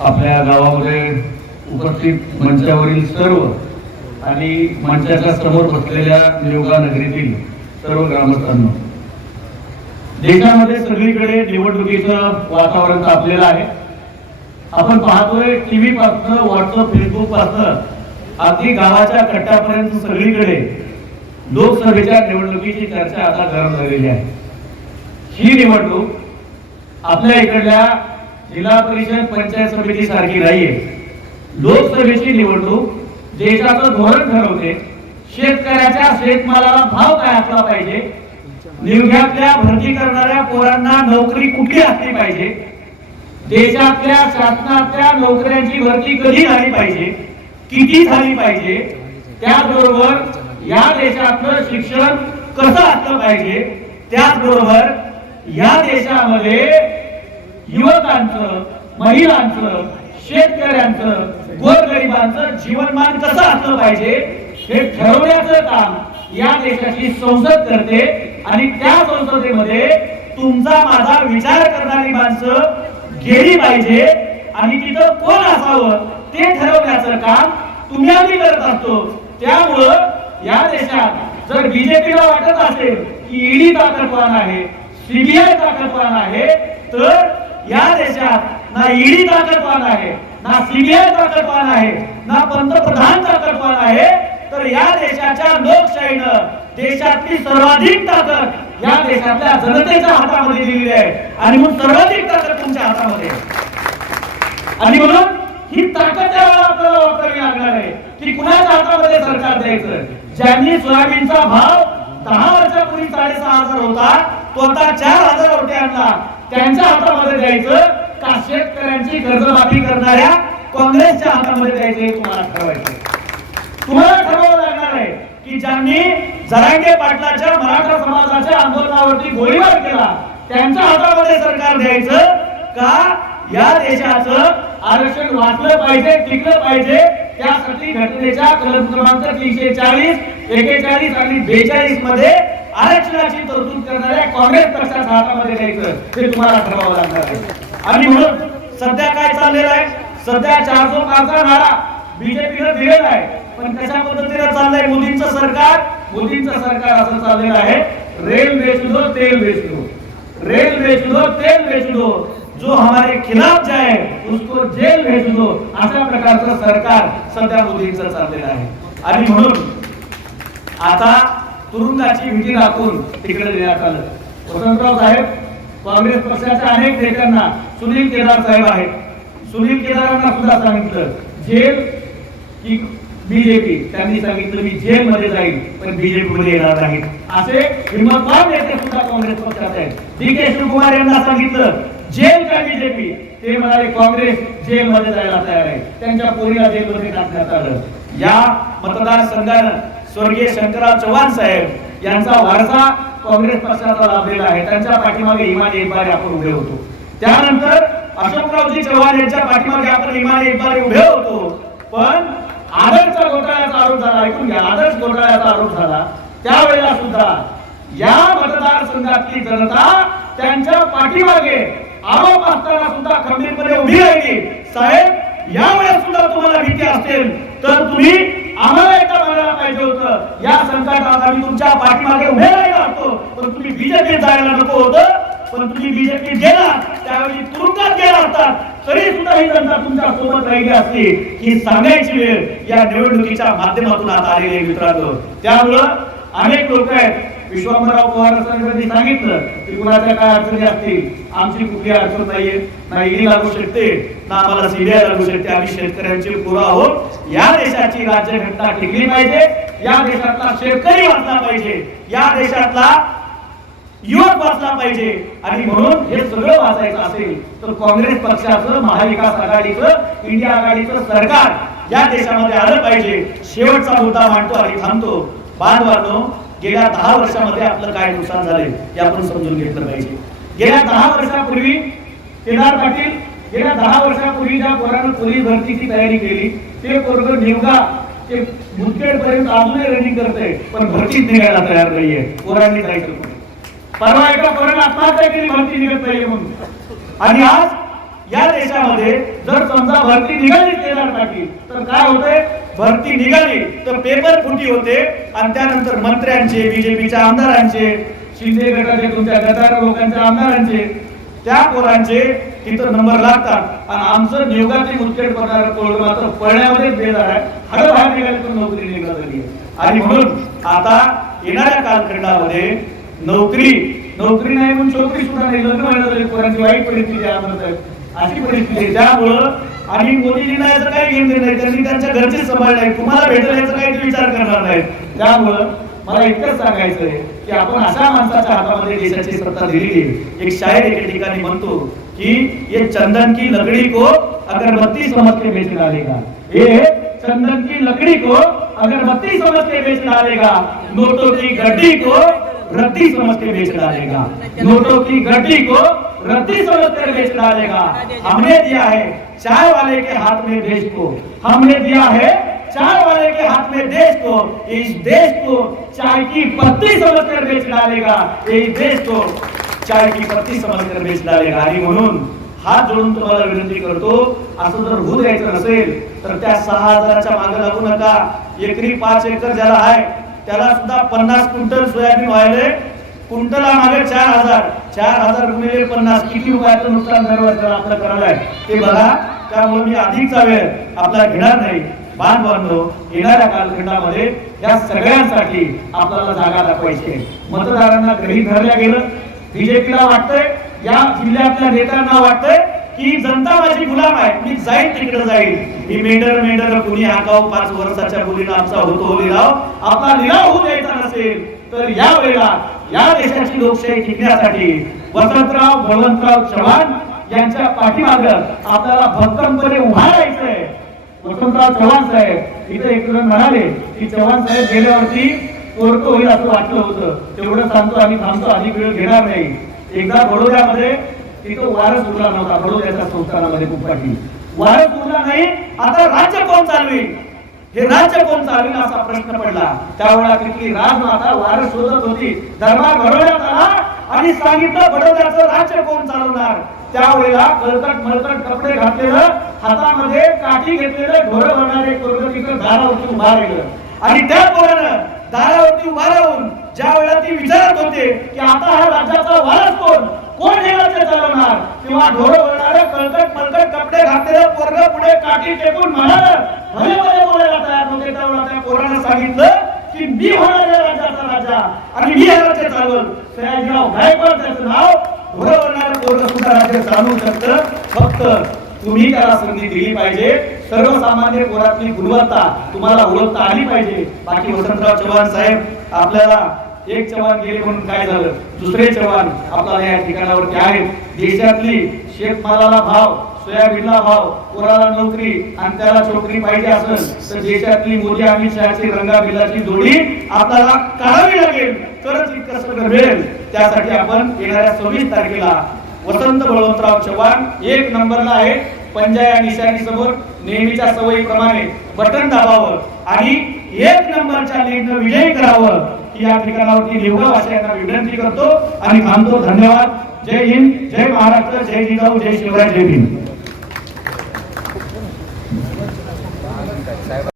आपल्या गावामध्ये उपस्थित मंचावरील सर्व आणि मंचाच्या समोर बसलेल्या नियोगा नगरीतील सर्व ग्रामस्थांना देशामध्ये सगळीकडे निवडणुकीचं वातावरण तापलेलं आहे. आपण पाहतोय टीव्ही पासन व्हॉट्सअप फेसबुक पासन अगदी गावाच्या कट्ट्यापर्यंत सगळीकडे लोकसभेच्या निवडणुकीची चर्चा आता गरम झालेली आहे. ही निवडणूक आपल्या इकडल्या जिल्हा परिषद पंचायत समिती सारखी नाहीये. लोकसभेची निवडणूक देशाचं धोरण ठरवते. शेतकऱ्याच्या शेतमालाला भाव काय असला पाहिजे? निवडण्यातल्या भरती करणाऱ्या पोरांना नोकरी कुठली असली पाहिजे? देशातल्या शासनातल्या नोकऱ्यांची भरती कधी झाली पाहिजे? किती झाली पाहिजे? त्याचबरोबर या देशातलं शिक्षण कसं असलं पाहिजे? त्याचबरोबर या देशामध्ये युवकांचं महिलांचं शेतकऱ्यांचं गोरगरिबांचं जीवनमान कसं असलं पाहिजे हे ठरवण्याचं काम या देशाची संसद करते आणि त्या संसदेमध्ये तुमचा माझा विचार करणारी माणसं गेली पाहिजे आणि तिथं कोण असावं ते ठरवण्याचं काम तुम्ही आम्ही करत असतो. त्यामुळं या देशात जर बीजेपीला वाटत असेल की ईडी ताकदवान आहे सीबीआय ताकदवान आहे तर या देशात ना ईडी ताकदवान आहे ना सीबीआय ताकदवान आहे ना पंतप्रधान ताकदवान आहे तर या देशाच्या लोकशाहीनं देशातली सर्वाधिक ताकद या देशातल्या जनतेच्या हातामध्ये दिलेली आहे. आणि मग सर्वाधिक ताकद तुमच्या हातामध्ये आणि म्हणून ही ताकद त्यावेळेला आपल्याला वापरावी लागणार आहे की कुणाच्या हातामध्ये सरकार द्यायचं? ज्यांनी सोयाबीनचा भाव दहा वर्षापूर्वी साडेसहा हजार होता तो आता चार हजार आणला. त्यांच्या हातामध्ये द्यायचं का शेतकऱ्यांची कर्जमाफी करणाऱ्या काँग्रेसच्या हातामध्ये द्यायचं हे तुम्हाला ठरवायचं तुम्हाला ठरवावं लागणार आहे की ज्यांनी जरांगे पाटलाच्या मराठा समाजाच्या आंदोलनावरती गोळीबार केला त्यांच्या हातामध्ये सरकार द्यायचं का या देशाचं आरक्षण वाचलं पाहिजे टिकलं पाहिजे त्यासाठी घटनेच्या कलम क्रमांक तीनशे चाळीस एकेचाळीस आणि बेचाळीसमध्ये आरक्षणाची तरतूद करणाऱ्या काँग्रेस पक्षाच्या हातामध्ये द्यायचं हे तुम्हाला ठरवावं लागणार आहे. आणि म्हणून सध्या काय चाललेलं आहे? सध्या चारशे पाचचा नारा बीजेपीनं दिलेला आहे. पण कशा पद्धतीने चाललंय? मोदींचं सरकार मोदींचं सरकार असं चाललेलं आहे. रेल बेच दो हो, तेल बेच दो हो. रेल बेच दो हो, तेल बेच दो जो हमारे खिलाफ जाए उसको जेल भेज दो अशा प्रकारचं सरकार सध्या मोदींचं चाललेलं आहे. आणि म्हणून आता तुरुंगाची विधी दाखवून तिकडे देण्यात आलं. वसंतराव साहेब काँग्रेस पक्षाच्या अनेक नेत्यांना सुनील केदार साहेब आहेत. सुनील केदारांना सुद्धा सांगितलं जेल की बीजेपी त्यांनी सांगितलं मी जेल मध्ये जाईल पण बीजेपी मध्ये येणार नाही. असे हिंमतवान नेते सुद्धा काँग्रेस पक्षात आहेत. डी के शिवकुमार यांना सांगितलं जेल का बीजेपी ते म्हणाले काँग्रेस जेल मध्ये जायला तयार आहे. त्यांच्या पोरीला जेल मध्ये टाकण्यात आलं. या मतदारसंघानं स्वर्गीय शंकरराव चव्हाण साहेब यांचा वारसा काँग्रेस पक्षाचा लाभलेला आहे. त्यांच्या पाठीमागे इमानी इकबारे आपण उभे होतो. त्यानंतर अशोकरावजी चव्हाण यांच्या पाठीमागे आपण इमानी इकबारे उभे होतो. पण आदर्शचा घोटाळ्याचा आरोप झाला ऐकून घ्या आदर्श घोटाळ्याचा आरोप झाला. त्यावेळेला सुद्धा या मतदारसंघातली जनता त्यांच्या पाठीमागे आरोप असताना सुद्धा खंबीरपणे उभी राहिली. साहेब यावेळेस सुद्धा तुम्हाला भीती असेल तर तुम्ही आम्हाला एकदा म्हणायला पाहिजे होतं या संकटात आम्ही तुमच्या पाठीमागे उभे राहिलो असतो पण तुम्ही बीजेपीत जायला नको होतं. पण तुम्ही बीजेपीत गेला त्यावेळी तुरुंगात गेला असतात तरी सुद्धा ही जनता तुमच्यासोबत राहिली असती. ही सांगायची वेळ या निवडणुकीच्या माध्यमातून आता आलेली मित्रांनो. त्यामुळं अनेक लोक आहेत विश्वंभराव पवार साहेबांनी सांगितलं की कुणाच्या काय अडचणी असतील आमची कुठली अडचण नाहीये. ना ईडी लागू शकते ना आम्हाला सीबीआय लागू शकते. आम्ही शेतकऱ्यांचे पुरा आहोत. या देशाची राज्यघटना टिकली पाहिजे. या देशातला शेतकरी वाचला पाहिजे. या देशातला युवक वाचला पाहिजे. आणि म्हणून हे सगळं वाचायचं असेल तर काँग्रेस पक्षाचं महाविकास आघाडीचं इंडिया आघाडीचं सरकार या देशामध्ये आलं पाहिजे. शेवटचा मुद्दा मांडतो आणि थांबतो. बांधवांनो गेल्या दहा वर्षामध्ये आपलं काय नुकसान झालंय हे आपण समजून घेतलं पाहिजे. गेल्या दहा वर्षापूर्वी केदार पाटील गेल्या दहा वर्षापूर्वी ज्या पोरानं पोलीस भरतीची तयारी केली ते पोरग निवगा ते मुदखेड पर्यंत अजूनही रनिंग करतय पण भरतीच निघायला तयार नाहीये. पोरांनी जायचं परवा एका पोरानं आत्महत्या केली भरती निघत नाहीये म्हणून. आणि आज या देशामध्ये जर समजा भरती निघाली केंद्रासाठी तर काय होते? भरती निघाली तर पेपर फुटी होते. आणि त्यानंतर मंत्र्यांचे बीजेपीच्या आमदारांचे शिंदे गटाचे तुमच्या गटार लोकांच्या आमदारांचे त्या पोरांचे तिथं नंबर लागतात. आणि आमचं नियोगाचे मुस्केट पडणार पोरं मात्र पळण्यामध्येच बेजार आहे. हळू बाहेर निघाली तर नोकरी निघत झाली आणि म्हणून आता येणाऱ्या कालखंडामध्ये नोकरी नोकरी नाही म्हणून नोकरी सुद्धा नाही. लग्न व्हायला झाली पोरांची वाईट परिस्थिती आहे साहेब. अशी परिस्थिती आहे. त्यामुळं आणि मोदीजींना याचं काय घेऊन देणार नाही. त्यांनी त्यांच्या घरचे सांभाळ नाही तुम्हाला भेटेल याचा काही विचार करणार नाहीत. त्यामुळं मला इतकंच सांगायचं आहे की आपण अशा माणसाच्या हातामध्ये देशाची सत्ता दिलेली आहे एक शायर एका ठिकाणी म्हणतो की ये चंदन की लकड़ी को अगरबत्ती समझ के बेच डालेगा. ये चंदन की लकड़ी को अगरबत्ती समझ के बेच डालेगा. नोटों की गड्डी को रद्दी समझ के बेच डालेगा। नोटों की गड्डी को रद्दी समझ कर बेच डालेगा। हमने दिया है चाय वाले के हाथ में देश को। हमने दिया है चाय वाले के हाथ में देश को। इस देश को चाय की पत्ती समझ कर बेच डालेगा। इस देश को चाय की पत्ती समझ कर बेच डालेगा। आणि म्हणून हात जोडून तुम्हाला विनंती करतो असं जर होऊ द्यायचं नसेल तर त्या सहा हजाराच्या मागे लागू नका. एकरी पाच एकर ज्याला आहे त्याला सुद्धा पन्नास क्विंटल सोयाबीन व्हायले. कुंटला मागे चार हजार. चार हजार गुणिले पन्नास. किती रुपयाचं नुकसान दरवर्षाला आपलं करायला आहे? ते बघा. त्यामुळे मी अधिकचा वेळ आपला घेणार नाही. बांध बांधलो येणाऱ्या कालखंडामध्ये या सगळ्यांसाठी आपल्याला जागा दाखवायची मतदारांना गृहित धरल्या गेलं. बीजेपीला वाटतंय. या जिल्ह्यातल्या नेत्यांना वाटतंय. की जनता माझी गुलाम आहे. मी जाईल तिकडे जाईल ही मेंढर मेंढर कुणी हाकाव पाच वर्षाच्या मुलीनं आमचा होतो लिलाव आपला लिलाव होऊ द्यायचा नसेल तर या वेळेला या देशाची लोकशाही टिकण्यासाठी वसंतराव बळवंतराव चव्हाण यांच्या पाठीमाग आपल्याला भक्कमपणे उभा राहायचंय. वसंतराव चव्हाण साहेब इथे एक जण म्हणाले की चव्हाण साहेब गेल्यावरती कोर्ट होईल असं वाटलं होतं. तेवढं सांगतो आम्ही थांबतो अधिक वेळ घेणार नाही. एकदा बडोद्यामध्ये तिथं वारस उरला नव्हता म्हणून त्याच्या संस्थानामध्ये कुपाटी वारस उरला नाही आता राज्य कोण चालवेल? हे राज्य कोण चालवेल असा प्रश्न पडला. त्यावेळेला तिथली राजमाता वारस शोधत होती दरबार भरवण्यात आला आणि सांगितलं बडोद्याचं राज्य कोण चालवणार? त्यावेळेला कलकट मलकट कपडे घातलेलं हातामध्ये काठी घेतलेलं ढोरं भरणारे पोरग तिथं दारावरती उभा राहिलं. आणि त्या पोरानं दारावरती उभा राहून ज्या वेळेला ती विचारत होते की आता हा राज्याचा वारस कोण? कोण हे राज्य चालवणार? किंवा ढोरं भरणार कळकट मलकट कपडे घातलेलं पोरग पुढे काठी टेकून म्हणाल भले भले बोलायला तयार नव्हते त्यावेळेला त्या पोरानं सांगितलं की मी होणार या राज्याचा राजा आणि मी हे राज्य चालवल. सयाजीराव गायकवाड त्याचं नाव घोडवणारं पोरग सुद्धा राज्य चालवू शकतं. फक्त तुम्ही त्याला संधी दिली पाहिजे. सर्वसामान्य पोरातली गुणवत्ता तुम्हाला ओळखता आली पाहिजे. बाकी वसंतराव चव्हाण साहेब आपल्याला एक चव्हाण गेले म्हणून काय झालं? दुसरे चव्हाण आपल्याला या ठिकाणावरती आहेत. देशातली शेतमालाला भाव सोयाबीनला भाव कोराला नोकरी आणि त्याला छोकरी पाहिजे असेल तर देशातली मोदी अमित शहाची रंगाबिलाची जोडी आपल्याला काढावी लागेल. तरच इतकं मिळेल. त्यासाठी आपण येणाऱ्या सव्वीस तारखेला वसंत बळवंतराव चव्हाण एक नंबरला आहे. पंजा या निशाणी समोर नेहमीच्या सवयीप्रमाणे बटन दाबावं आणि एक नंबरच्या लीडनं विजयी करावं. या ठिकाणावरती निवडा अशा विनंती करतो आणि थांबतो धन्यवाद. जय हिंद जय महाराष्ट्र जय जिजाऊ जय शिवराय जय भीम.